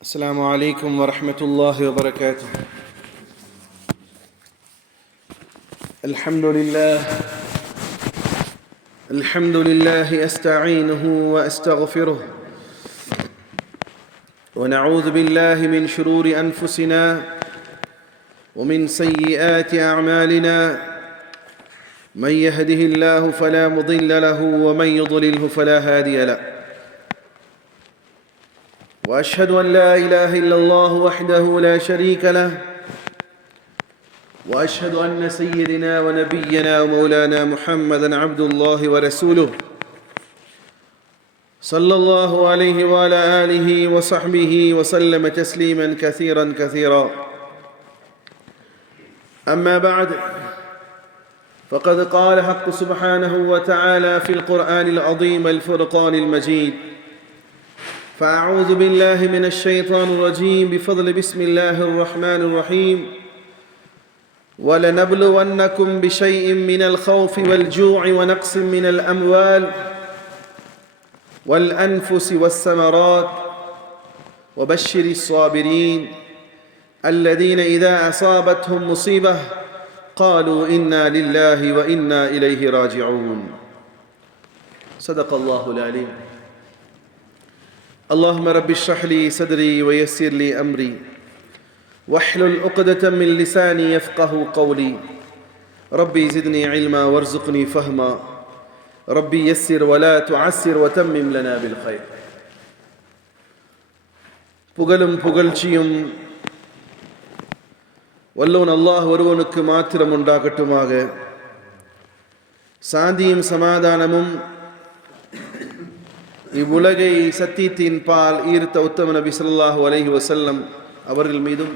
السلام عليكم ورحمة الله وبركاته. الحمد لله. الحمد لله أستعينه وأستغفره. ونعوذ بالله من شرور أنفسنا ومن سيئات أعمالنا. من يهده الله فلا مضل له ومن يضلله فلا هادي له. وأشهد أن لا إله إلا الله وحده لا شريك له وأشهد أن سيدنا ونبينا ومولانا محمدا عبد الله ورسوله صلى الله عليه وعلى آله وصحبه وسلم تسليما كثيرا كثيرا. أما بعد فقد قال حق سبحانه وتعالى في القرآن العظيم الفرقان المجيد فأعوذ بالله من الشيطان الرجيم بفضل بسم الله الرحمن الرحيم. ولنبلونكم بشيء من الخوف والجوع ونقص من الأموال والأنفس والثمرات. وبشر الصابرين الذين إذا أصابتهم مصيبة قالوا إنا لله وإنا إليه راجعون. صدق الله العليم اللهم رب اشرح لي صدري ويسر لي امري واحلل عقدة من لساني يفقه قولي ربي زدني علما وارزقني فهما ربي يسر ولا تعسر وتمم لنا بالخير புகழும் புகழ்ச்சியும் வல்லோன் அல்லாஹ் ஒருவனுக்கு மாத்திரம் உண்டாகட்டுமாக சாந்தியும் சமாதானமும் இவ்வுலகை சத்தியத்தின் பால் ஈர்த்த உத்தம நபி ஸல்லல்லாஹு அலஹி வசல்லம் அவர்கள் மீதும்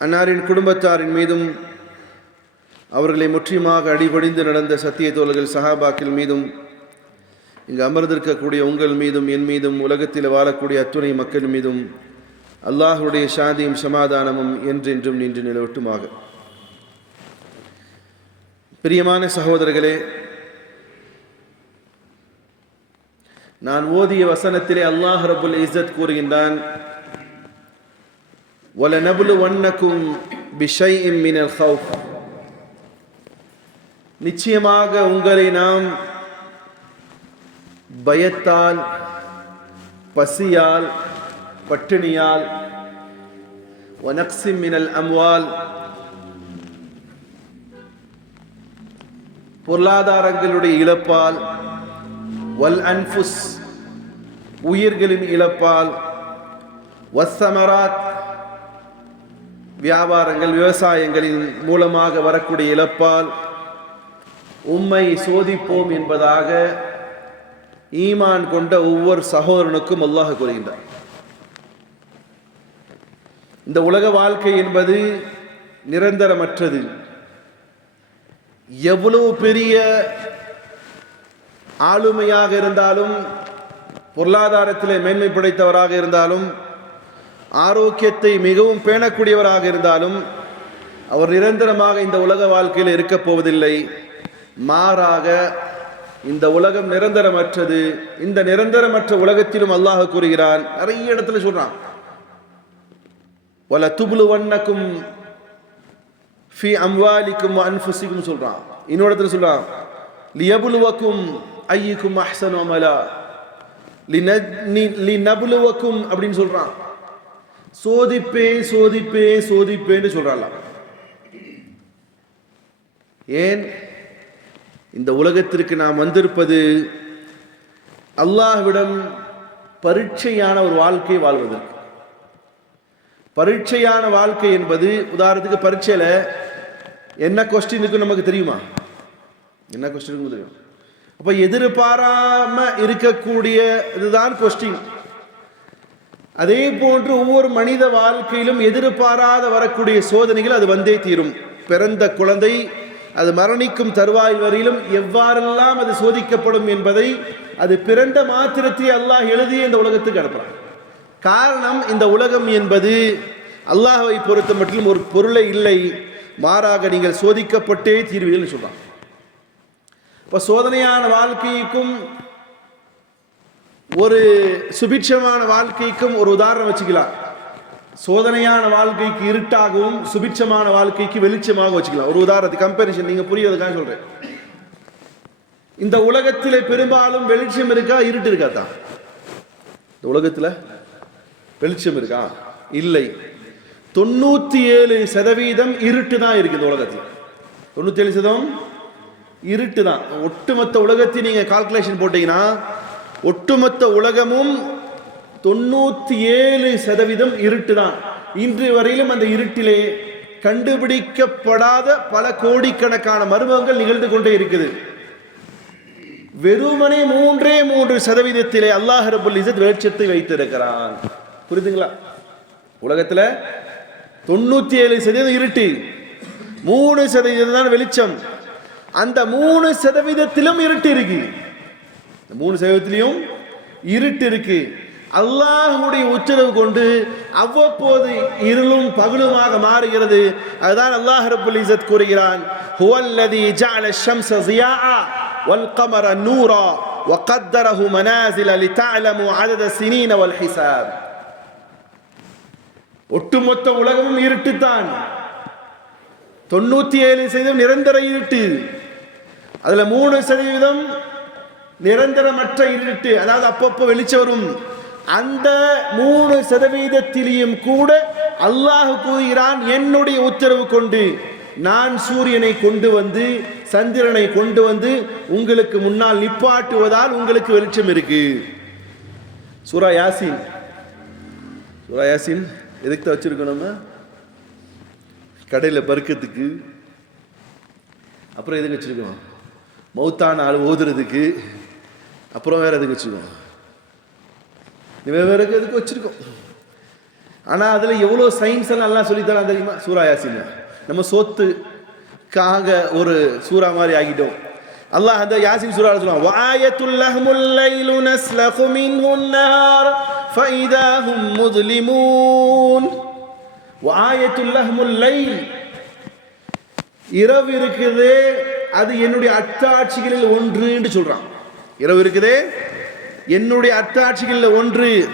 அன்னாரின் குடும்பத்தாரின் மீதும் அவர்களை முற்றிலுமாக அடிபடிந்து நடந்த சத்திய தோழர்கள் சஹாபாக்கள் மீதும் இங்கு அமர்ந்திருக்கக்கூடிய உங்கள் மீதும் என் மீதும் உலகத்தில் வாழக்கூடிய அத்துணை மக்கள் மீதும் அல்லாஹுடைய சாந்தியும் சமாதானமும் என்றென்றும் நின்று நிலவட்டுமாக. பிரியமான சகோதரர்களே நான் ஓதிய வசனத்திலே அல்லாஹ் ரபுல் இசத் கூறுகின்றான் நிச்சயமாக உங்களை நாம் பயத்தால் பசியால் பட்டினியால் வனக்சி மினல் அம்வால் பொருளாதாரங்களுடைய இழப்பால் வல் அன்ஃபுஸ் உயிர்களின் இழப்பால். வசமராத் வியாபாரங்கள் விவசாயங்களின் மூலமாக வரக்கூடிய இழப்பால். உம்மை சோதிப்போம் என்பதாக ஈமான் கொண்ட ஒவ்வொரு சகோதரனுக்கும் அல்லாஹ் கூறுகின்றார் இந்த உலக வாழ்க்கை என்பது நிரந்தரமற்றது. எவ்வளவு பெரிய ஆளுமையாக இருந்தாலும் பொருளாதாரத்திலே மேன்மை படைத்தவராக இருந்தாலும் ஆரோக்கியத்தை மிகவும் பேணக்கூடியவராக இருந்தாலும் அவர் நிரந்தரமாக இந்த உலக வாழ்க்கையில் இருக்கப் போவதில்லை. மாறாக இந்த உலகம் நிரந்தரமற்றது. இந்த நிரந்தரமற்ற உலகத்திலும் அல்லாஹ் கூறுகிறான். நிறைய இடத்துல சொல்றான். வல துபுலு வண்ணக்கும் ஃபி அம்வாலிக்கும் அன்ஃபுசிக்கும் சொல்றான். இன்னொரு இடத்துல சொல்றான். லியபுலுவக்கும் ஐயக்கும் அஹ்சன் அமலா. லினபுலுவக்கும் அப்படின்னு சொல்றான். சோதிப்பேன் சோதிப்பேன் சோதிப்பேன்னு சொல்றான் ஏன்? இந்த உலகத்திற்கு நாம் வந்திருப்பது அல்லாஹ்விடம் பரீட்சையான ஒரு வாழ்க்கை வாழ்வதற்கு. பரீட்சையான வாழ்க்கை என்பது உதாரணத்துக்கு பரீட்சையில் என்ன கொஸ்டின் இருக்குன்னு நமக்கு தெரியுமா? என்ன கொஸ்டினுக்கு தெரியும்? அப்போ எதிர்பாராம இருக்கக்கூடிய இதுதான் கொஸ்டின் அதே போன்று ஒவ்வொரு மனித வாழ்க்கையிலும் எதிர்பாராத வரக்கூடிய சோதனைகள் அது வந்தே தீரும். பிறந்த குழந்தை அது மரணிக்கும் தருவாய் வரையிலும் எவ்வாறெல்லாம் அது சோதிக்கப்படும் என்பதை அது பிறந்த மாத்திரத்தை அல்லாஹ் எழுதிய இந்த உலகத்துக்கு அனுப்புறான். காரணம் இந்த உலகம் என்பது அல்லாஹவை பொறுத்த மட்டும் ஒரு பொருளை இல்லை. மாறாக நீங்கள் சோதிக்கப்பட்டே தீர்வீர்கள் சொல்றான். இப்போ சோதனையான வாழ்க்கைக்கும் ஒரு சுபிட்சமான வாழ்க்கைக்கும் ஒரு உதாரணம் வச்சுக்கலாம். சோதனையான வாழ்க்கைக்கு இருட்டாகவும் சுபிட்சமான வாழ்க்கைக்கு வெளிச்சமாக வச்சுக்கலாம். ஒரு உதாரணத்துக்கு கம்பேரிசன் நீங்க புரியறதுக்காக சொல்றேன். இந்த உலகத்திலே பெரும்பாலும் வெளிச்சம் இருக்கா இருட்டு இருக்கா தான்? இந்த உலகத்துல வெளிச்சம் இருக்கா? இல்லை. தொண்ணூத்தி ஏழு சதவீதம் இருட்டு தான் இருக்கு இந்த உலகத்தில். தொண்ணூத்தி ஏழு சதவீதம் இருட்டு தான் ஒட்டுமொத்த உலகத்தை நீங்கள் கால்குலேஷன் போட்டீங்கன்னா ஒட்டுமொத்த உலகமும் தொண்ணூற்றி ஏழு சதவீதம் இருட்டு தான் இன்று வரையிலும் அந்த இருட்டிலே கண்டுபிடிக்கப்படாத பல கோடிக்கணக்கான மர்மங்கள் நிகழ்ந்து கொண்டே இருக்குது. வெறுமனே மூன்றே மூன்று சதவீதத்திலே அல்லாஹ் ரபுல் இசத் வெளிச்சத்தை வைத்திருக்கிறான். புரியுதுங்களா? உலகத்தில் தொண்ணூற்றி ஏழு சதவீதம் இருட்டு. மூணு சதவீதம் தான் வெளிச்சம். அந்த மூணு சதவீதத்திலும் இருட்டு இருக்கு இந்த மூணு சதவீதத்திலையும் இருட்டு இருக்கு அல்லாஹ்வுடைய உத்தரவு கொண்டு அவ்வப்போது இருளும் பகலுமாக மாறுகிறது அதுதான் அல்லாஹ் ரப்புல் இஸத் கூறுகிறான் ஹுவல்லதி ஜஅல الشمس ضياء والقمر نورا وقدره منازل لتعلموا عدد السنين والحساب ஒட்டுமொத்த உலகமும் இருட்டுத்தான் தொண்ணூத்தி ஏழு சதவீதம் நிரந்தர இருட்டு அதுல மூணு சதவீதம் நிரந்தரமற்ற இருட்டு அதாவது அப்பப்போ வெளிச்சம் வரும். அந்த மூணு சதவீதத்திலையும் கூட அல்லாஹ் கூறுகிறான் என்னுடைய உத்தரவு கொண்டு. நான் சூரியனை கொண்டு வந்து சந்திரனை கொண்டு வந்து உங்களுக்கு முன்னால் நிப்பாட்டுவதால் உங்களுக்கு வெளிச்சம் இருக்கு. சூரா யாசின். சூரா யாசின் எதுக்கு தான் வச்சிருக்கோம் நம்ம? கடையில் பருக்கத்துக்கு அப்புறம் எதுக்கு வச்சிருக்கோம்? மௌத்தான ஆள் ஓதுறதுக்கு அப்புறம் வேறு எதுக்கு வச்சுக்கோ இவன் வேறு எதுக்கு வச்சிருக்கோம்? ஆனால் அதில் எவ்வளோ சயின்ஸ் எல்லாம் நல்லா சொல்லித்தரான் தெரியுமா? சூரா யாசின். நம்ம சோத்துக்காக ஒரு சூறா மாதிரி ஆகிட்டோம். அல்லாஹ் அந்த யாசின் சூரா சொல்லுவான் வாயத்துல் லஹ்முல் லைலு நஸ்லஹு மின்ஹுன் நார் ஃபைதா ஹும் முஸ்லிமூன் வாயத்துல் லஹ்முல் இரவு இருக்குது அது என்னுடைய அத்தாட்சிகளில் ஒன்று என்று சொல்றான். இரவு இருக்குதே? என்னுடைய அத்தாட்சிகளில் ஒன்று.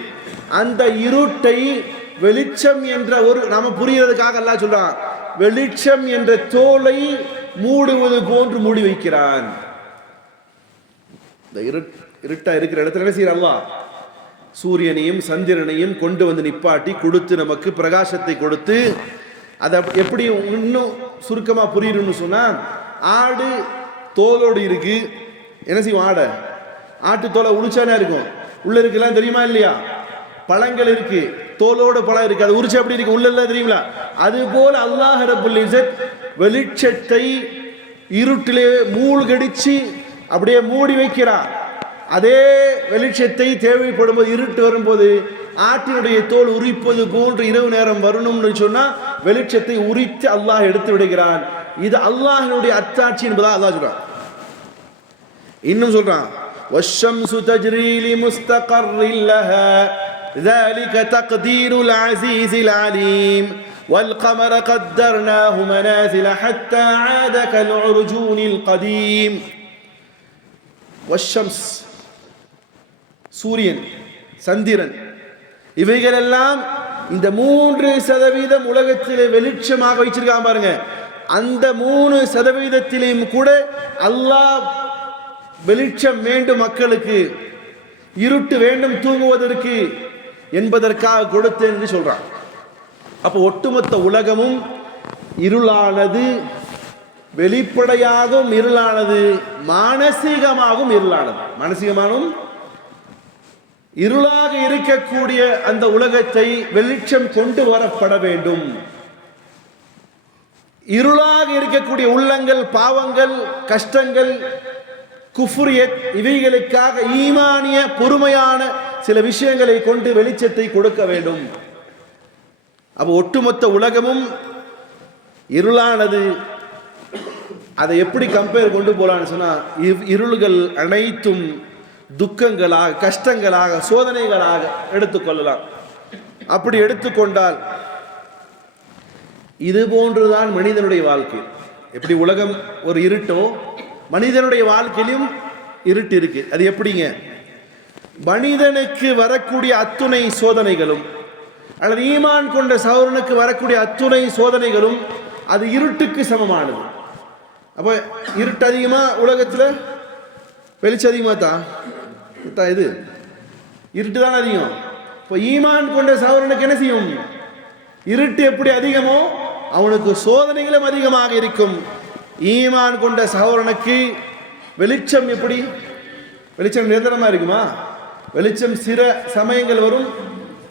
அந்த இருட்டை வெளிச்சம் என்ற ஒரு நாம புரியறதுக்காக எல்லாம் சொல்றான் வெளிச்சம் என்ற தோலை மூடுவது போன்று மூடி வைக்கிறான். இந்த இருட் இருட்டா இருக்கிற இடத்துல என்ன செய்யறான் சூரியனையும் சந்திரனையும் கொண்டு வந்து நிப்பாட்டி கொடுத்து நமக்கு பிரகாசத்தை கொடுத்து அதை எப்படி இன்னும் சுருக்கமாக புரியணும்னு சொன்னால் ஆடு தோலோடு இருக்கு. என்ன செய்வோம் ஆடை? ஆட்டு தோலை உளிச்சானே இருக்கும். உள்ள இருக்கலாம் தெரியுமா இல்லையா? பழங்கள் இருக்கு. தோலோட பழம் இருக்கு. அது உரிச்சு அப்படி இருக்கு? உள்ள தெரியுங்களா அது போல அல்லாஹ் ரபுல் வெளிச்சத்தை இருட்டிலே மூழ்கடிச்சு அப்படியே மூடி வைக்கிறார். அதே வெளிச்சத்தை தேவைப்படும் போது இருட்டு வரும்போது ஆட்டினுடைய தோல் உரிப்பது போன்று இரவு நேரம் வரணும்னு சொன்னா வெளிச்சத்தை உரித்து அல்லாஹ் எடுத்து விடுகிறான். இது அல்லாஹினுடைய அத்தாட்சி என்பதா அல்லாஹ் சொல்றான் இன்னும் சொல்றான் والشمس تجري لمستقر لها ذلك تقدير العزيز العليم والقمر قدرناه منازل حتى عاد كالعرجون القديم والشمس சூரியன் சந்திரன் இவைகளெல்லாம் இந்த மூன்று சதவீதம் உலகத்திலே வெளிச்சமாக வச்சிருக்கான் பாருங்க அந்த மூணு சதவீதத்திலையும் கூட அல்லாஹ் வெளிச்சம் வேண்டும் மக்களுக்கு இருட்டு வேண்டும் தூங்குவதற்கு என்பதற்காக கொடுத்தேன் என்று சொல்றான். அப்போ ஒட்டுமொத்த உலகமும் இருளானது வெளிப்படையாகவும் இருளானது மானசீகமாகவும் இருளானது. மானசீகமாகவும் இருளாக இருக்கக்கூடிய அந்த உலகத்தை வெளிச்சம் கொண்டு வரப்பட வேண்டும். இருளாக இருக்கக்கூடிய உள்ளங்கள் பாவங்கள் கஷ்டங்கள் குஃபுரியத் இவைகளுக்காக ஈமானிய பொறுமையான சில விஷயங்களை கொண்டு வெளிச்சத்தை கொடுக்க வேண்டும். அப்போ ஒட்டுமொத்த உலகமும் இருளானது. அதை எப்படி கம்பேர் கொண்டு போகலான்னு சொன்னால் இவ் இருள்கள் அனைத்தும் துக்கங்களாக கஷ்டங்களாக சோதனைகளாக எடுத்துக்கொள்ளலாம் அப்படி எடுத்துக்கொண்டால் இது போன்றுதான் மனிதனுடைய வாழ்க்கை. எப்படி உலகம் ஒரு இருட்டோ மனிதனுடைய வாழ்க்கையிலும் இருட்டு இருக்கு. அது எப்படிங்க? மனிதனுக்கு வரக்கூடிய அத்துணை சோதனைகளும் அல்லது ஈமான் கொண்ட சௌரனுக்கு வரக்கூடிய அத்துணை சோதனைகளும் அது இருட்டுக்கு சமமானது. அப்போ இருட்டு அதிகமா உலகத்தில்? வெளிச்சம் அதிகமா தான் தான் இது? இருட்டு தான் அதிகம். இப்போ ஈமான் கொண்ட சௌரனுக்கு என்ன செய்யும்? இருட்டு எப்படி அதிகமோ அவனுக்கு சோதனைகளும் அதிகமாக இருக்கும். ஈமான் கொண்ட சகோதரனுக்கு வெளிச்சம் எப்படி? வெளிச்சம் நிரந்தரமா இருக்குமா? வெளிச்சம் சில சமயங்கள் வரும்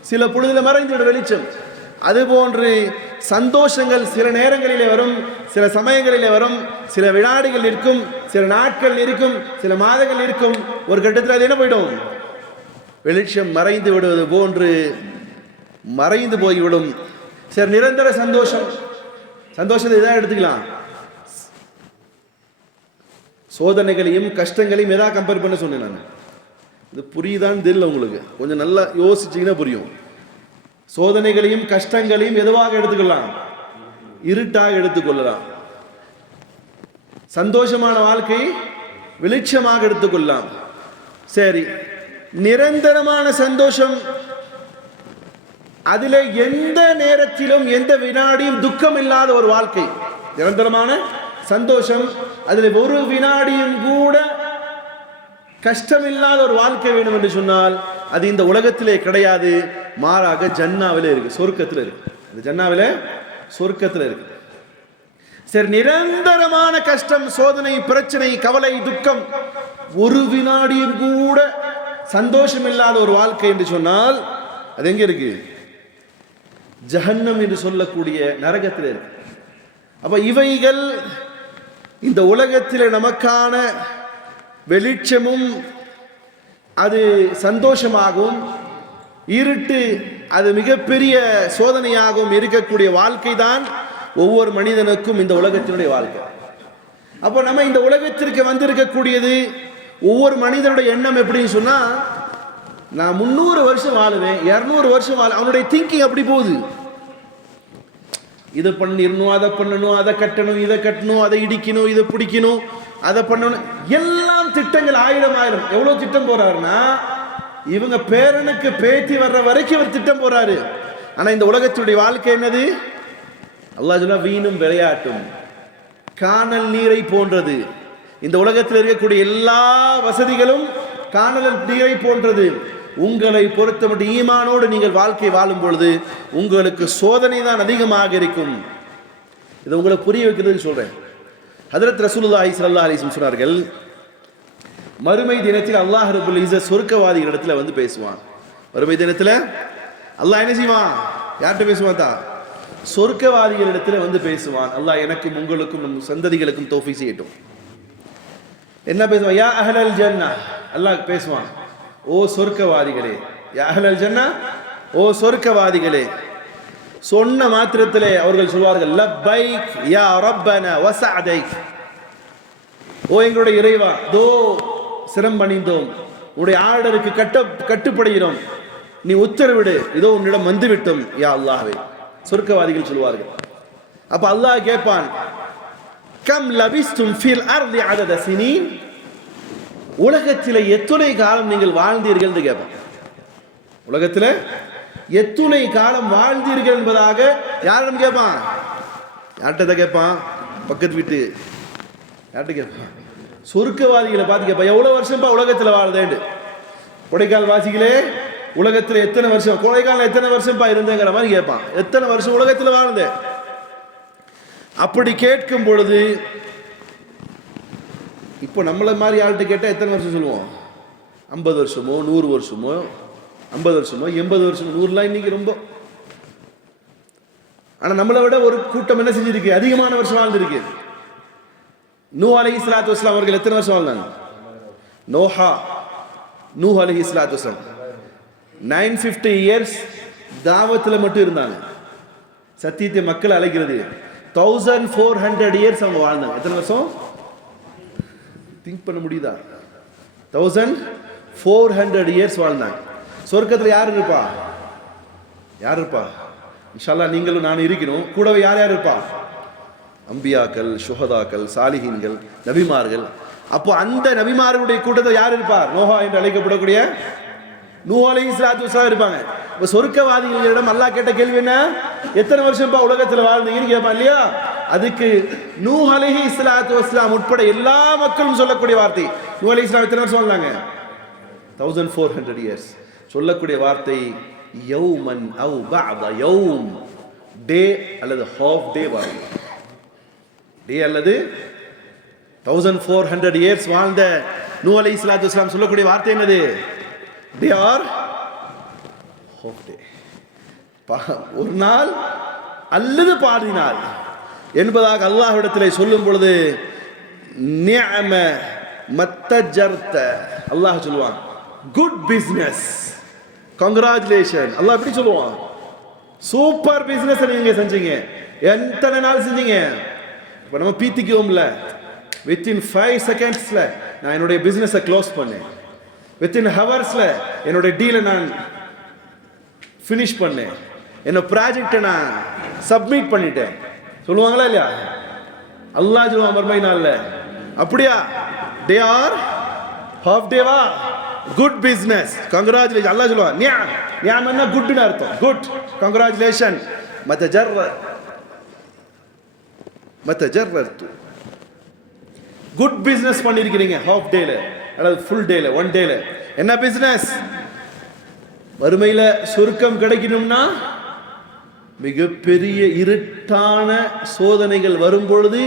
சில பொழுதுல மறைந்துவிடும் வெளிச்சம். அதுபோன்று சந்தோஷங்கள் சில நேரங்களிலே வரும் சில சமயங்களிலே வரும் சில வினாடிகள் இருக்கும் சில நாட்கள் இருக்கும் சில மாதங்கள் இருக்கும். ஒரு கட்டத்தில் அது என்ன போயிடும்? வெளிச்சம் மறைந்து விடுவது போன்று மறைந்து போய்விடும். சரி நிரந்தர சந்தோஷம். சந்தோஷத்தை இதாக எடுத்துக்கலாம். சோதனைகளையும் கஷ்டங்களையும் எதா கம்பேர் பண்ண சொன்னேன் நான். இது புரியுதான்னு தெரியல உங்களுக்கு. கொஞ்சம் நல்லா யோசிச்சீங்கன்னா புரியும். சோதனைகளையும் கஷ்டங்களையும் எதுவாக எடுத்துக்கலாம்? இருட்டாக எடுத்துக்கொள்ளலாம். சந்தோஷமான வாழ்க்கை வெளிச்சமாக எடுத்துக்கொள்ளலாம். சரி. நிரந்தரமான சந்தோஷம் அதுல எந்த நேரத்திலும் எந்த வினாடியும் துக்கம் இல்லாத ஒரு வாழ்க்கை. நிரந்தரமான சந்தோஷம். அதில் ஒரு வினாடியும் கூட கஷ்டமில்லாத ஒரு வாழ்க்கை வேணும் என்று சொன்னால் அது இந்த உலகத்திலே கிடையாது. மாறாக ஜன்னாவிலே இருக்கு சொர்க்கத்தில் இருக்கு. அந்த ஜன்னாவில சொர்க்கத்தில் இருக்கு. சரி நிரந்தரமான கஷ்டம் சோதனை பிரச்சனை கவலை துக்கம் ஒரு வினாடியும் கூட சந்தோஷம் இல்லாத ஒரு வாழ்க்கை என்று சொன்னால் அது எங்க இருக்கு? ஜஹன்னம் என்று சொல்லக்கூடிய நரகத்தில் இருக்கு. அப்ப இவைகள் இந்த உலகத்தில் நமக்கான வெளிச்சமும் அது சந்தோஷமாகவும் இருட்டு அது மிகப்பெரிய சோதனையாகவும் இருக்கக்கூடிய வாழ்க்கை தான் ஒவ்வொரு மனிதனுக்கும் இந்த உலகத்தினுடைய வாழ்க்கை. அப்போ நம்ம இந்த உலகத்திற்கு வந்திருக்கக்கூடியது ஒவ்வொரு மனிதனுடைய எண்ணம் எப்படின்னு சொன்னால் நான் முந்நூறு வருஷம் வாழுவேன் இரநூறு வருஷம் வாழ அவனுடைய திங்கிங் அப்படி போகுது. இதை பண்ணிடணும் அதை பண்ணணும் அதை கட்டணும் இதை கட்டணும் அதை இடிக்கணும் இதை பிடிக்கணும் அதை பண்ணணும். எல்லாம் திட்டங்கள் ஆயிரம் ஆயிரம். எவ்வளோ திட்டம் போறாருன்னா இவங்க பேரனுக்கு பேத்தி வர்ற வரைக்கும் இவர் திட்டம் போறாரு. ஆனால் இந்த உலகத்துடைய வாழ்க்கை என்னது? அல்லாஹ் சொல்ல வீணும் விளையாட்டும். காணல் நீரை போன்றது. இந்த உலகத்தில் இருக்கக்கூடிய எல்லா வசதிகளும் காணல் நீரை போன்றது. உங்களை பொறுத்தமட்டு ஈமானோடு நீங்கள் வாழ்க்கை வாழும் பொழுது உங்களுக்கு சோதனை தான் அதிகமாக இருக்கும். இதை உங்களை புரிய வைக்கிறதுன்னு சொல்றேன். ஹதரத் ரசூலுல்லா ஸல்லல்லாஹு அலைஹி சொன்னார்கள் மறுமை தினத்தில் அல்லாஹ் ரபுல் இஸ்ஸத் சொர்க்கவாதிகள் இடத்துல வந்து பேசுவான். மறுமை தினத்தில் அல்லாஹ் என்ன செய்வான்? யார்கிட்ட பேசுவான் தான் சொர்க்கவாதிகள் இடத்துல வந்து பேசுவான். அல்லாஹ் எனக்கும் உங்களுக்கும் நம் சந்ததிகளுக்கும் தோஃபி செய்யட்டும். என்ன பேசுவான்? யா அஹலல் ஜன்னா அல்லாஹ் பேசுவான். ஓ சொர்க்கவாதிகளே யாகலல் ஜன்னா? ஓ சொர்க்கவாதிகளே சொன்ன மாத்திரத்திலே அவர்கள் சொல்வார்கள் லப்பைக் யா ரப்பன வசஅதைக் ஓ எங்களுடைய இறைவா தோ சிரம்பணிந்தோம் உடைய ஆர்டருக்கு கட்ட கட்டுப்படுகிறோம். நீ உத்தரவிடு இதோ உன்னிடம் வந்துவிட்டோம் யா அல்லாஹ்வே. சொர்க்கவாதிகள் சொல்வார்கள். அப்ப அல்லாஹ் கேட்பான் கம் லபிஸ்தும் ஃபில் அர்தி அதத சினீன்? உலகத்தில் எத்துணை காலம் நீங்கள் வாழ்ந்தீர்கள் என்று கேட்பான். உலகத்தில் எத்துணை காலம் வாழ்ந்தீர்கள் என்பதாக யாரிடம் கேட்பான்? யார்கிட்ட கேட்பான்? பக்கத்து வீட்டு. யார்கிட்ட கேட்பான்? சொர்க்கவாதிகளை பார்த்து கேட்பான். எவ்வளோ வருஷம்ப்பா உலகத்தில் வாழ்ந்தேன்? கொடைக்கால் வாசிகளே உலகத்தில் எத்தனை வருஷம்? கொடைக்கால எத்தனை வருஷம்ப்பா இருந்தேங்கிற மாதிரி கேட்பான். எத்தனை வருஷம் உலகத்தில் வாழ்ந்தேன்? அப்படி கேட்கும் பொழுது இப்போ நம்மளை மாதிரி ஆள்கிட்ட கேட்டால் எத்தனை வருஷம் சொல்லுவோம்? ஐம்பது வருஷமோ நூறு வருஷமோ ஐம்பது வருஷமோ எண்பது வருஷமோ நூறுலாம் இன்னைக்கு ரொம்ப. ஆனால் நம்மளை விட ஒரு கூட்டம் என்ன செஞ்சிருக்கு? அதிகமான வருஷம் வாழ்ந்திருக்கு. நூ அலி இஸ்லாத்து வஸ்லாம் அவர்கள் எத்தனை வருஷம் வாழ்ந்தாங்க? நோஹா நூ அலி இஸ்லாத்து வஸ்லாம் நைன் ஃபிஃப்டி இயர்ஸ் தாவத்தில் மட்டும் இருந்தாங்க. சத்தியத்தை மக்கள் அழைக்கிறது. தௌசண்ட் ஃபோர் ஹண்ட்ரட் இயர்ஸ் அவங்க வாழ்ந்தாங்க. எத்தனை வருஷம்? திங்க் பண்ண முடியுதா? தௌசண்ட் ஃபோர் ஹண்ட்ரட் இயர்ஸ் வாழ்ந்தாங்க சொர்க்கத்தில் யார் இருப்பா? யார் இருப்பா? இன்ஷால்லா நீங்களும் நான் இருக்கணும் கூடவே யார் யார் இருப்பா? அம்பியாக்கள் சுஹதாக்கள் சாலிஹீன்கள் நபிமார்கள். அப்போ அந்த நபிமார்களுடைய கூட்டத்தில் யார் இருப்பார் நோஹா என்று அழைக்கப்படக்கூடிய நூ அலை இஸ்லாத்து இருப்பாங்க. இப்போ சொர்க்கவாதிகளிடம் அல்லாஹ் கேட்ட கேள்வி என்ன? எத்தனை வருஷம்ப்பா உலகத்தில் வாழ்ந்தீங்கன்னு கேட்பான் இல்லையா? அதுக்கு நூ அலஹி இஸ்லாத்து வஸ்லாம் உட்பட எல்லா மக்களும் சொல்லக்கூடிய வார்த்தை. நூ அலி இஸ்லாம் எத்தனை வருஷம் சொன்னாங்க? தௌசண்ட் ஃபோர் ஹண்ட்ரட் இயர்ஸ் சொல்லக்கூடிய வார்த்தை யௌமன் அவ் பஅத யௌம். டே அல்லது ஹாஃப் டே வாழ்ந்த. டே அல்லது தௌசண்ட் ஃபோர் ஹண்ட்ரட் இயர்ஸ் வாழ்ந்த நூ அலி இஸ்லாத்து இஸ்லாம் சொல்லக்கூடிய வார்த்தை என்னது? Day or half day. ஒரு நாள் அல்லது பாதி நாள். என்பதாக அல்லாஹ்விடத்தில் சொல்லும் பொழுது நியம மத்த ஜர்த்த அல்லாஹ் சொல்லுவான் குட் பிஸ்னஸ் கங்க்ராச்சுலேஷன் அல்லாஹ் எப்படி சொல்லுவான் சூப்பர் பிஸ்னஸ் நீங்க செஞ்சீங்க. எத்தனை நாள் செஞ்சீங்க? இப்போ நம்ம பீத்திக்குவோம்ல. வித்தின் ஃபைவ் செகண்ட்ஸில் நான் என்னுடைய பிஸ்னஸை க்ளோஸ் பண்ணேன். வித்தின் ஹவர்ஸில் என்னுடைய டீலை நான் ஃபினிஷ் பண்ணேன். என்னோட ப்ராஜெக்டை நான் சப்மிட் பண்ணிட்டேன். சொல்லுவாங்களா இல்லையா? அல்லாஹ் சொல்லுவான் மறுமை நாளில். அப்படியா? டே ஆர் ஹாஃப் டேவா குட் பிஸ்னஸ் கங்க்ராச்சுலேஷன் அல்லாஹ் சொல்லுவான் நியா நியாமன்னா குட்னு அர்த்தம். குட் கங்க்ராச்சுலேஷன் மத்த ஜர் மத்த ஜர் குட் பிஸ்னஸ் பண்ணியிருக்கிறீங்க ஹாஃப் டேல அல்லது ஃபுல் டேல ஒன் டேல என்ன பிஸ்னஸ் வறுமையில் சுருக்கம் கிடைக்கணும்னா மிகப்பெரிய இருட்டான சோதனைகள் வரும் பொழுது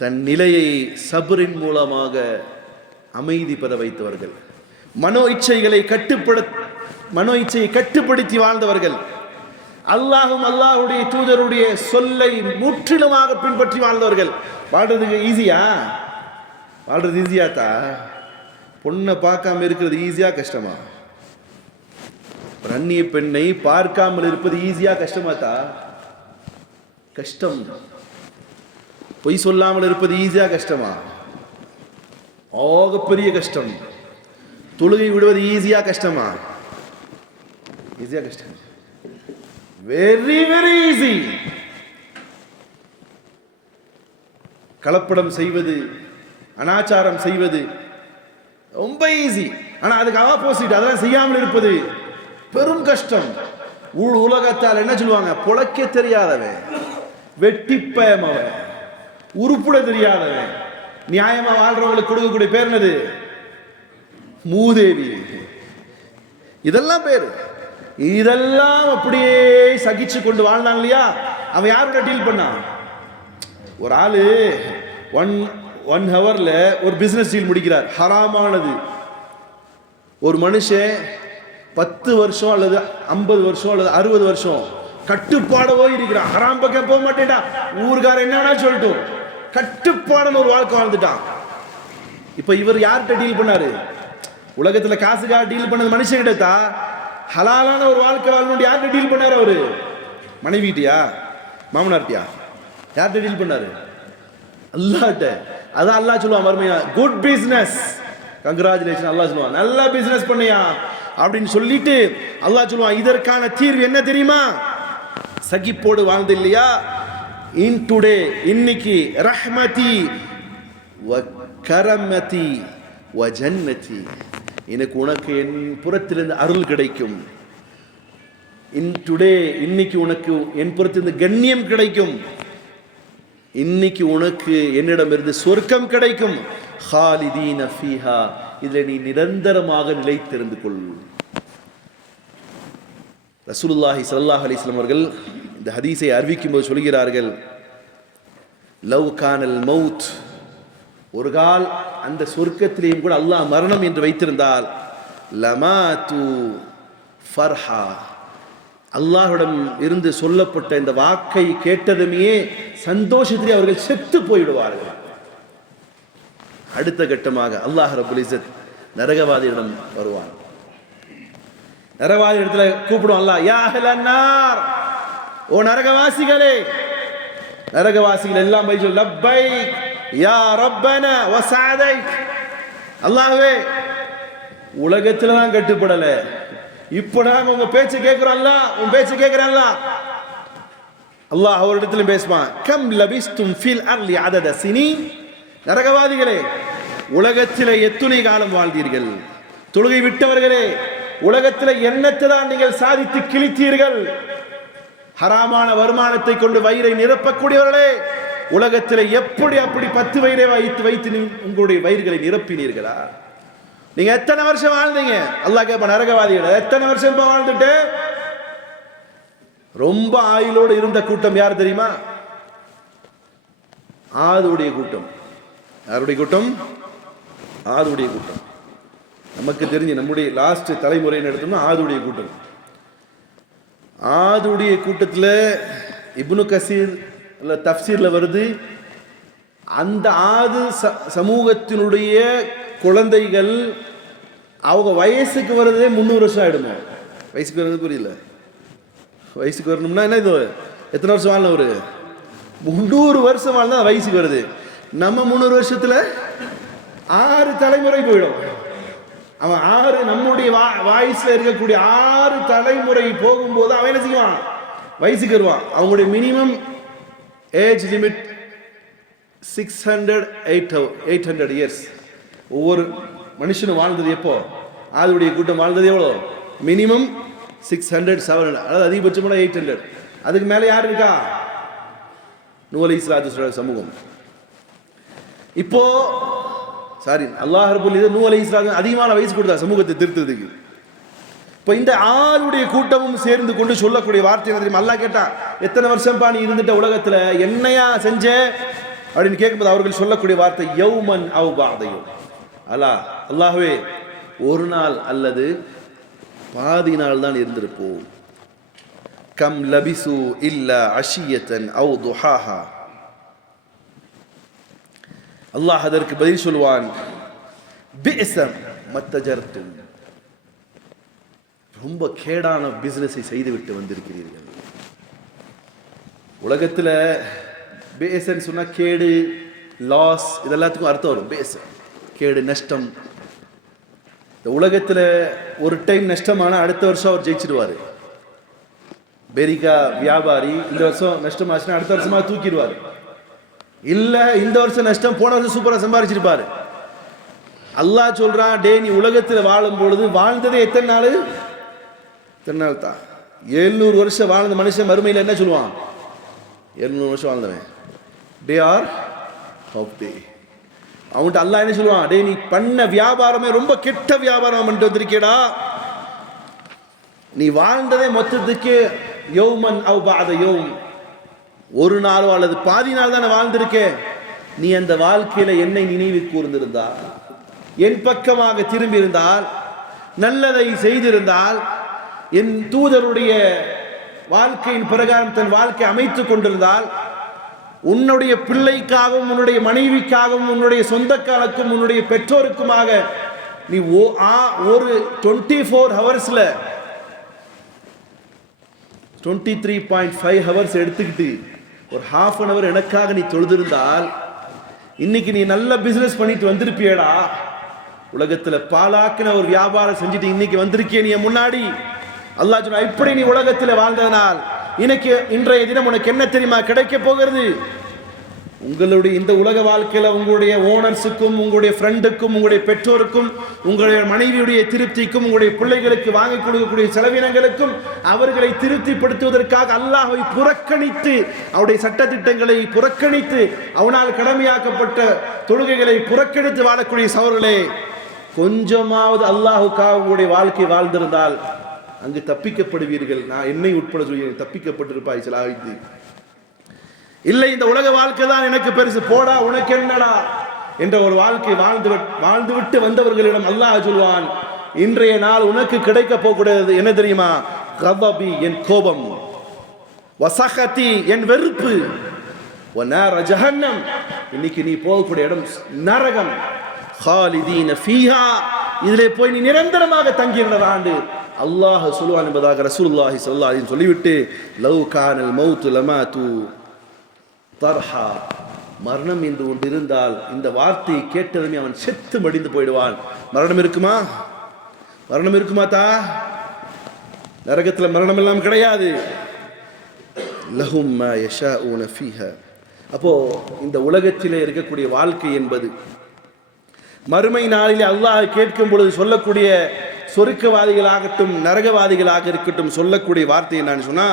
தன் நிலையை சபரின் மூலமாக அமைதி பெற வைத்தவர்கள். மனோ இச்சைகளை கட்டுப்பட மனோ இச்சையை கட்டுப்படுத்தி வாழ்ந்தவர்கள். அல்லாஹும் அல்லாஹுடைய தூதருடைய சொல்லை முற்றிலுமாக பின்பற்றி வாழ்ந்தவர்கள். வாழ்றதுக்கு ஈஸியா வாழ்றது ஈஸியாத்தா பொண்ணை பார்க்காம இருக்கிறது ஈஸியா கஷ்டமா? அந்நிய பெண்ணை பார்க்காமல் இருப்பது ஈஸியா கஷ்டமாத்தா? கஷ்டம். பொய் சொல்லாமல் இருப்பது ஈஸியா கஷ்டமா? பெரிய கஷ்டம். தொழுகை விடுவது ஈஸியா கஷ்டமா? ஈஸியா கஷ்டம். வெரி வெரி ஈஸி கலப்படம் செய்வது அனாச்சாரம் செய்வது ரொம்ப ஈஸி ஆனா அதுக்கு ஆப்போசிட் அதெல்லாம் செய்யாமல் இருப்பது பெரும் கஷ்டம். உள் உலகத்தால் என்ன சொல்லுவாங்க? பொழைக்க தெரியாதவன். வெட்டிப்பயம் அவன் உருப்புட தெரியாதவன். நியாயமா வாழ்றவங்களுக்கு கொடுக்கக்கூடிய பேர் என்னது? மூதேவி. இதெல்லாம் பேர். இதெல்லாம் அப்படியே சகிச்சு கொண்டு வாழ்ந்தான் இல்லையா? அவன் யாரோட டீல் பண்ணான் ஒரு ஆளு ஒன் ஒன் ஹவர்ல ஒரு பிசினஸ் டீல் முடிக்கிறார். ஹராமானது. ஒரு மனுஷன் பத்து வருஷம் அல்லது ஐம்பது வருஷம் அல்லது அறுபது வருஷம் கட்டுப்பாடவோ இருக்கிறான். ஹராம் பக்கம் போக மாட்டேன்டா. ஊருக்கார என்ன வேணா சொல்லட்டும்? கட்டுப்பாடுன்னு ஒரு வாழ்க்கை வாழ்ந்துட்டான். இப்போ இவர் யார்கிட்ட டீல் பண்ணாரு? உலகத்துல காசுக்காக டீல் பண்ணது மனுஷன் கிட்டத்தா ஹலாலான ஒரு வாழ்க்கை வாழணும் யார்கிட்ட டீல் பண்ணாரு அவரு? மனைவிட்டியா மாமனார்ட்டியா யார்கிட்ட டீல் பண்ணாரு? அல்லாட்ட. அதான் அல்லா சொல்லுவான் மறுமையா குட் பிசினஸ் கங்க்ராச்சுலேஷன் அல்லா சொல்லுவான். நல்லா பிசினஸ் பண்ணியா? அப்படின்னு சொல்லிட்டு அல்லாஹ் சொல்லுவான் இதற்கான தீர்வு என்ன தெரியுமா? சகிப்போடு வாழ்ந்து இல்லையா இன் டுடே இன்னைக்கு ரஹ்மதி வ கரமதி வ ஜன்னதி. எனக்கு உனக்கு என் புறத்திலிருந்து அருள் கிடைக்கும். இன் டுடே இன்னைக்கு உனக்கு என் புறத்திலிருந்து கண்ணியம் கிடைக்கும். இன்னைக்கு உனக்கு என்னிடமிருந்து சொர்க்கம் கிடைக்கும். ஹாலிதீன ஃபீஹா. இதில் நீ நிரந்தரமாக நிலைத்திருந்து கொள். ரசூலுல்லாஹி சல்லாஹ் அலிஸ்லாம் அவர்கள் இந்த ஹதீஸை அறிவிக்கும் போது சொல்கிறார்கள் லவ் கானல் மவுத் ஒரு கால் அந்த சொர்க்கத்திலேயும் கூட அல்லாஹ் மரணம் என்று வைத்திருந்தால் லமா தூ ஃபர்ஹா. அல்லாஹிடம் இருந்து சொல்லப்பட்ட இந்த வாக்கை கேட்டதுமே சந்தோஷத்திலே அவர்கள் செத்து போய்விடுவார்கள் அடுத்த கட்டமாக அல்லாஹ் ரபுல் இசத் நரகவாதியிடம் வருவான். நரகவாதி இடத்துல கூப்பிடும் அல்லாஹ் யா ஓ நரகவாசிகளே. நரகவாசிகள் எல்லாம் போய் சொல்லு லப்பை யா ரப்பன வசாதை அல்லாஹ்வே உலகத்துல தான் கட்டுப்படல. இப்போ நாங்க உங்க பேச்சு கேட்கிறோம்ல உன் பேச்சு கேட்கிறல்ல அல்லாஹ் அவரிடத்துல பேசுவான் கம் லபிஸ்தும் ஃபில் அர்லி அதத சினி நரகவாதிகளே உலகத்திலே எத்துணை காலம் வாழ்ந்தீர்கள். தொழுகை விட்டவர்களே உலகத்தில் என்னத்தை நீங்கள் சாதித்து கிழித்தீர்கள். ஹராமான வருமானத்தை கொண்டு வயிறை நிரப்பக்கூடியவர்களே உலகத்தில் எப்படி அப்படி பத்து வயிறை வைத்து வைத்து நீ- உங்களுடைய வயிறுகளை நிரப்பினீர்களா? நீங்க எத்தனை வருஷம் வாழ்ந்தீங்க? அல்லாஹ் கேப்ப நரகவாதிகள் எத்தனை வருஷம் இப்ப வாழ்ந்துட்டு? ரொம்ப ஆயுளோடு இருந்த கூட்டம் யார் தெரியுமா? ஆதுடைய கூட்டம். யாருடைய கூட்டம்? ஆதுடைய கூட்டம். நமக்கு தெரிஞ்சு நம்முடைய லாஸ்ட் தலைமுறைன்னு எடுத்தோம்னா ஆதுடைய கூட்டம். ஆதுடைய கூட்டத்தில் இப்னு கசீர் இல்லை தஃப்சீர்ல வருது. அந்த ஆது ச- சமூகத்தினுடைய குழந்தைகள் அவங்க வயசுக்கு வர்றதே முந்நூறு வருஷம் ஆயிடுமா? வயசுக்கு வர்றது புரியல. வயசுக்கு வரணும்னா என்ன இது? எத்தனை வருஷம் வாழணும் ஒரு முந்நூறு வருஷம் வாழ்ந்தா வயசுக்கு வருது. நம்ம முந்நூறு வருஷத்துல ஆறு தலைமுறை போயிடும். அவன் ஆறு நம்முடைய வா வாய்ஸில் இருக்கக்கூடிய ஆறு தலைமுறை போகும்போது அவன் என்ன செய்வான்? வயசுக்கு வருவான். அவங்களுடைய minimum age limit six hundred eight eight hundred years ஒவ்வொரு மனுஷனும் வாழ்ந்தது எப்போ? ஆளுடைய கூட்டம் வாழ்ந்தது எவ்வளோ? Minimum six hundred seven hundred அதாவது அதிகபட்சமான எயிட் ஹண்ட்ரட் அதுக்கு மேலே யார் இருக்கா? நூலை இஸ்லாத்து சமூகம். இப்போ சாரி அல்லாஹ் ரபுல் இது நூ அலி இஸ்லாம் அதிகமான வயசு கொடுத்தா சமூகத்தை திருத்துறதுக்கு. இப்போ இந்த ஆளுடைய கூட்டமும் சேர்ந்து கொண்டு சொல்லக்கூடிய வார்த்தை என்ன தெரியுமா? அல்லாஹ் எத்தனை வருஷம் பா நீ இருந்துட்ட உலகத்தில் என்னையா செஞ்ச? அப்படின்னு கேட்கும்போது அவர்கள் சொல்லக்கூடிய வார்த்தை யௌமன் அவ் பாதையும் அல்லா அல்லாஹ்வே ஒரு நாள் அல்லது பாதி நாள் தான் இருந்திருப்போம். கம் லபிசு இல்ல அஷியத்தன் அவு துஹாஹா. அல்லாஹ் அதற்கு பதில் சொல்வான் மத்தஜர்த்தும். ரொம்ப கேடான பிசினஸை செய்துவிட்டு வந்திருக்கிறீர்கள். உலகத்தில் பேசன் சொன்னா கேடு லாஸ் இதெல்லாத்துக்கும் அர்த்தம் வரும். பேஸ் கேடு நஷ்டம். இந்த உலகத்தில் ஒரு டைம் நஷ்டமான அடுத்த வருஷம் அவர் ஜெயிச்சிடுவார் பெரிகா வியாபாரி இந்த வருஷம் நஷ்டம் ஆச்சுன்னா அடுத்த வருஷமா தூக்கிடுவார். இல்லை இந்த வருஷம் நஷ்டம் போன வருஷம் சூப்பராக சம்பாரிச்சிருப்பாரு. அல்லாஹ் சொல்கிறான் டே நீ உலகத்தில் வாழும் பொழுது வாழ்ந்ததே எத்தனை நாள்? எத்தனை நாள் தான் எழுநூறு வருஷம் வாழ்ந்த மனுஷன் மறுமையில் என்ன சொல்லுவான்? எழுநூறு வருஷம் வாழ்ந்தவன். டே ஆர் ஆஃப் டே அவன்கிட்ட அல்லாஹ் என்ன சொல்லுவான்? டே நீ பண்ண வியாபாரமே ரொம்ப கெட்ட வியாபாரம் பண்ணிட்டு வந்திருக்கேடா. நீ வாழ்ந்ததே மொத்தத்துக்கு யௌமன் அவ் பாத யோம். ஒரு நாளோ அல்லது பாதி நாள் தானே வாழ்ந்திருக்கேன் நீ அந்த வாழ்க்கையில என்னை நினைவு கூர்ந்திருந்தால் என் பக்கமாக திரும்பியிருந்தால் நல்லதை செய்திருந்தால் என் தூதருடைய வாழ்க்கையின் பிரகாரம் தன் வாழ்க்கை அமைத்துக் கொண்டிருந்தால் உன்னுடைய பிள்ளைக்காகவும் உன்னுடைய மனைவிக்காகவும் உன்னுடைய சொந்தக்காலுக்கும் உன்னுடைய பெற்றோருக்குமாக நீ ஓ- ஆ- ஒரு டுவெண்ட்டி ஃபோர் ஹவர்ஸில் twenty three point five hours எடுத்துக்கிட்டு ஒரு ஹாஃப் அன் அவர் எனக்காக நீ தொழுதிருந்தால் இன்னைக்கு நீ நல்ல பிசினஸ் பண்ணிட்டு வந்திருப்பியடா. உலகத்துல பாலாக்கின ஒரு வியாபாரம் செஞ்சுட்டு இன்னைக்கு வந்திருக்கிய நீ முன்னாடி. அல்லா சொன்ன இப்படி நீ உலகத்துல வாழ்ந்ததனால் இன்னைக்கு இன்றைய தினம் உனக்கு என்ன தெரியுமா? கிடைக்க போகிறது? உங்களுடைய இந்த உலக வாழ்க்கையில் உங்களுடைய ஓனர்ஸுக்கும் உங்களுடைய ஃப்ரெண்டுக்கும் உங்களுடைய பெற்றோருக்கும் உங்களுடைய மனைவியுடைய திருப்திக்கும் உங்களுடைய பிள்ளைகளுக்கு வாங்கி கொடுக்கக்கூடிய செலவினங்களுக்கும் அவர்களை திருப்திப்படுத்துவதற்காக அல்லாஹை புறக்கணித்து அவருடைய சட்டத்திட்டங்களை புறக்கணித்து அவனால் கடமையாக்கப்பட்ட தொழுகைகளை புறக்கணித்து வாழக்கூடிய சவர்களே கொஞ்சமாவது அல்லாஹுக்காக உங்களுடைய வாழ்க்கை வாழ்ந்திருந்தால் அங்கு தப்பிக்கப்படுவீர்கள். நான் என்னை உட்பட சொல்லி தப்பிக்கப்பட்டிருப்பாய் சில ஆய்த்து இல்லை இந்த உலக வாழ்க்கை தான் எனக்கு பெருசு. போடா உனக்கு என்னடா? என்ற ஒரு வாழ்க்கை வாழ்ந்து விட்- வாழ்ந்துவிட்டு வந்தவர்களிடம் அல்லாஹ் சொல்வான் இன்றைய நாள் உனக்கு கிடைக்க போகக்கூடாது என்ன தெரியுமா? கதபி என் கோபம். வசகதி என் வெறுப்பு. ஜஹன்னம். இன்னைக்கு நீ போகக்கூடிய இடம் நரகம். ஹாலிதீன ஃபீஹா. இதிலே போய் நீ நிரந்தரமாக தங்கியிருந்த ஆண்டு. அல்லாஹ் சொல்லுவான் என்பதாக ரசூல்லாஹி ஸல்லல்லாஹு சொல்லிவிட்டு லவ் கானல் மௌத்து தூ தர்ஹா மரணம் என்று ஒன்று இருந்தால் இந்த வார்த்தையை கேட்டதுமே அவன் செத்து மடிந்து போயிடுவான். மரணம் இருக்குமா? மரணம் இருக்குமா தா? நரகத்தில் மரணம் எல்லாம் கிடையாது. லஹும் மா யஷாஊன ஃபீஹா. அப்போ இந்த உலகத்திலே இருக்கக்கூடிய வாழ்க்கை என்பது மறுமை நாளிலே அல்லாஹ் கேட்கும் பொழுது சொல்லக்கூடிய சொருக்கவாதிகளாகட்டும் நரகவாதிகளாக இருக்கட்டும் சொல்லக்கூடிய வார்த்தை என்னன்னு சொன்னா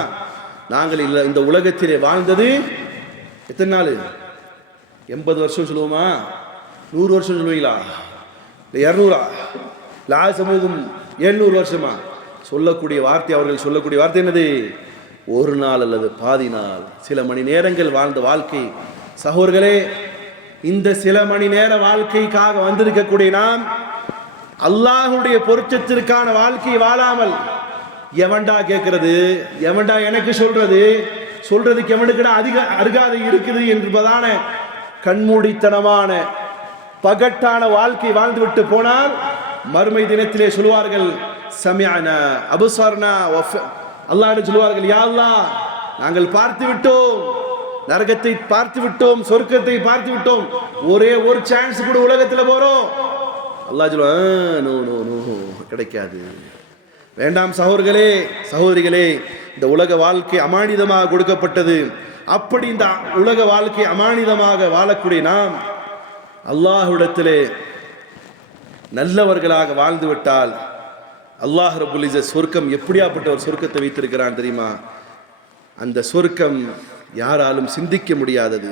நாங்கள் இல்ல இந்த உலகத்திலே வாழ்ந்தது எத்தனை நாள்? எண்பது வருஷம் சொல்லுவோமா? நூறு வருஷம் சொல்லுவீங்களா? இல்லை இரநூறா? லா சமூகம் எழுநூறு வருஷமா? சொல்லக்கூடிய வார்த்தை அவர்கள் சொல்லக்கூடிய வார்த்தை என்னது? ஒரு நாள் அல்லது பாதி நாள். சில மணி நேரங்கள் வாழ்ந்த வாழ்க்கை. சகோர்களே இந்த சில மணி நேர வாழ்க்கைக்காக வந்திருக்கக்கூடிய நாம் அல்லாஹுடைய பொருத்தத்திற்கான வாழ்க்கையை வாழாமல் எவன்டா கேட்கறது? எவன்டா எனக்கு சொல்றது? சொல்றதுக்கு எவனுக்கிட அதிக அருகாதை இருக்குது என்பதான கண்மூடித்தனமான பகட்டான வாழ்க்கை வாழ்ந்துவிட்டு போனால் மறுமை தினத்திலே சொல்வார்கள் சமியான அபுசார்னா அல்லாஹ் சொல்லுவார்கள் யாழ்லா நாங்கள் பார்த்து விட்டோம் நரகத்தை பார்த்து விட்டோம் சொர்க்கத்தை பார்த்து விட்டோம் ஒரே ஒரு சான்ஸ் கூட உலகத்துல போறோம். அல்லாஹ் சொல்லுவான் நோ நோ நோ கிடைக்காது. வேண்டாம் சகோதரர்களே சகோதரிகளே இந்த உலக வாழ்க்கை அமானிதமாக கொடுக்கப்பட்டது. அப்படி இந்த உலக வாழ்க்கை அமானிதமாக வாழக்கூடிய நாம் அல்லாஹுடத்திலே நல்லவர்களாக வாழ்ந்து விட்டால் அல்லாஹ் ரபுல் சொர்க்கம் எப்படியாப்பட்ட ஒரு சொர்க்கத்தை வைத்திருக்கிறான் தெரியுமா? அந்த சொர்க்கம் யாராலும் சிந்திக்க முடியாதது.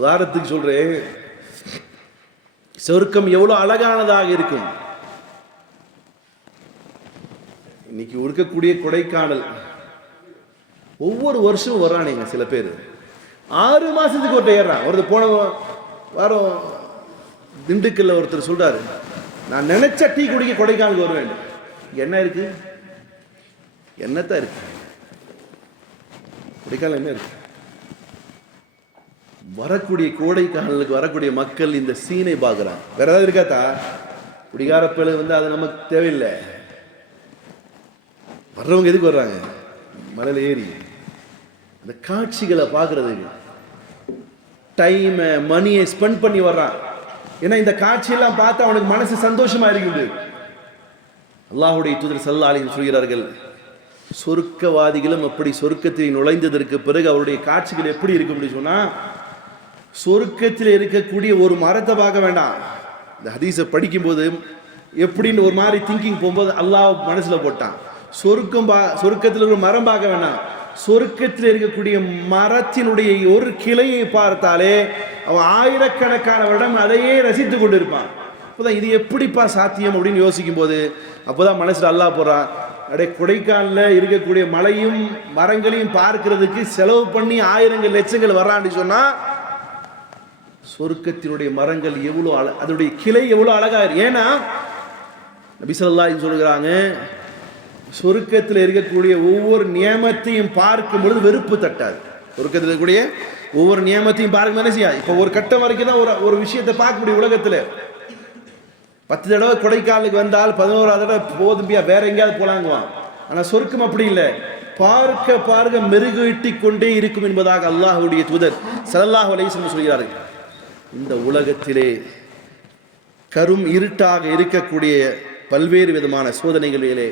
உதாரணத்துக்கு சொல்றேன். சொர்க்கம் எவ்வளோ அழகானதாக இருக்கும். இன்னைக்கு இருக்கக்கூடிய கொடைக்கானல். ஒவ்வொரு வருஷமும் வர்றானுங்க சில பேர். ஆறு மாசத்துக்கு ஒருத்தர் ஏறுறான். ஒருத்தர் போன வாரம் திண்டுக்கல்ல ஒருத்தர் சொல்றாரு நான் நினைச்ச டீ குடிக்க கொடைக்கானலுக்கு வருவேன் வேண்டும். என்ன இருக்கு? என்னத்தான் இருக்கு? கொடைக்கானல் என்ன இருக்கு? வரக்கூடிய கோடைக்கானலுக்கு வரக்கூடிய மக்கள் இந்த சீனை பார்க்குறான் வேற ஏதாவது இருக்காத்தா குடிகாரப்பழு வந்து அது நமக்கு தேவையில்லை. வர்றவங்க எதுக்கு வர்றாங்க? மலையில் ஏறி. அந்த காட்சிகளை பார்க்கறதுக்கு. டைமை மணியை ஸ்பெண்ட் பண்ணி வர்றான். ஏன்னா இந்த காட்சியெல்லாம் பார்த்து அவனுக்கு மனசு சந்தோஷமா இருக்குது. அல்லாஹுடைய தூதர் சல்லாலின் சொல்கிறார்கள் சொர்க்கவாதிகளும் அப்படி சொர்க்கத்தில் நுழைந்ததற்கு பிறகு அவருடைய காட்சிகள் எப்படி இருக்கும்? அப்படின்னு சொன்னால் சொர்க்கத்தில் இருக்கக்கூடிய ஒரு மரத்தை பார்க்க வேண்டாம். இந்த ஹதீஸை படிக்கும்போது எப்படின்னு ஒரு மாதிரி திங்கிங் போகும்போது அல்லாஹ் மனசில் போட்டான். சொர்க்கம் பா சொர்க்கத்தில் ஒரு மரம் பார்க்க வேண்டாம் சொர்க்கத்தில் இருக்கக்கூடிய மரத்தினுடைய ஒரு கிளையை பார்த்தாலே அவன் ஆயிரக்கணக்கான வருடம் அதையே ரசித்து கொண்டிருப்பான். அப்போதான் இது எப்படிப்பா சாத்தியம் அப்படின்னு யோசிக்கும் போது அப்போதான் மனசில் அல்லாஹ் போகிறான் அடே கொடைக்கானலில் இருக்கக்கூடிய மலையும் மரங்களையும் பார்க்கறதுக்கு செலவு பண்ணி ஆயிரங்கள் லட்சங்கள் வர்றான்னு சொன்னா சொர்க்கத்தினுடைய மரங்கள் எவ்வளோ அழ அதனுடைய கிளை எவ்வளோ அழகாக இருக்கு. ஏன்னா நபிசல்லா சொல்கிறாங்க சொல்லுகிறாங்க சொருக்கத்தில் இருக்கக்கூடிய ஒவ்வொரு நியமத்தையும் பார்க்கும் பொழுது வெறுப்பு தட்டாது. சொருக்கத்தில் இருக்கக்கூடிய ஒவ்வொரு நியமத்தையும் பார்க்கும் என்ன செய்யாது? இப்போ ஒரு கட்டம் வரைக்கும் தான் ஒரு ஒரு விஷயத்தை பார்க்க முடியும் உலகத்தில். பத்து தடவை கொடைக்காலுக்கு வந்தால் பதினோராவது தடவை போதும்பியா வேற எங்கேயாவது போலாங்குவான். ஆனால் சொருக்கம் அப்படி இல்லை. பார்க்க பார்க்க மெருகூட்டி கொண்டே இருக்கும் என்பதாக அல்லாஹ்வுடைய தூதர் ஸல்லல்லாஹு அலைஹி சொல்கிறார்கள். இந்த உலகத்திலே கரும் இருட்டாக இருக்கக்கூடிய பல்வேறு விதமான சோதனைகளிலே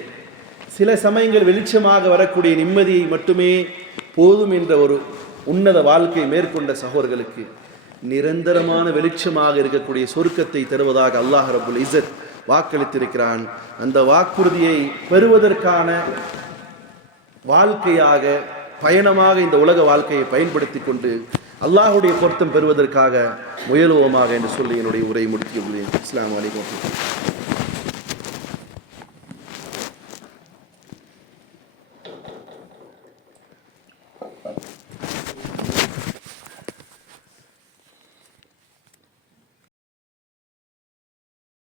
சில சமயங்கள் வெளிச்சமாக வரக்கூடிய நிம்மதியை மட்டுமே போதும் என்ற ஒரு உன்னத வாழ்க்கையை மேற்கொண்ட சகோதர்களுக்கு நிரந்தரமான வெளிச்சமாக இருக்கக்கூடிய சொர்க்கத்தை தருவதாக அல்லாஹ் ரபுல் இசத் வாக்களித்திருக்கிறான். அந்த வாக்குறுதியை பெறுவதற்கான வாழ்க்கையாக பயணமாக இந்த உலக வாழ்க்கையை பயன்படுத்தி கொண்டு அல்லாஹுடைய பொருத்தம் பெறுவதற்காக முயலுவோமாக என்று சொல்லி என்னுடைய உரையை முடித்தியுள்ளேன் இஸ்லாம் அலைக்கும்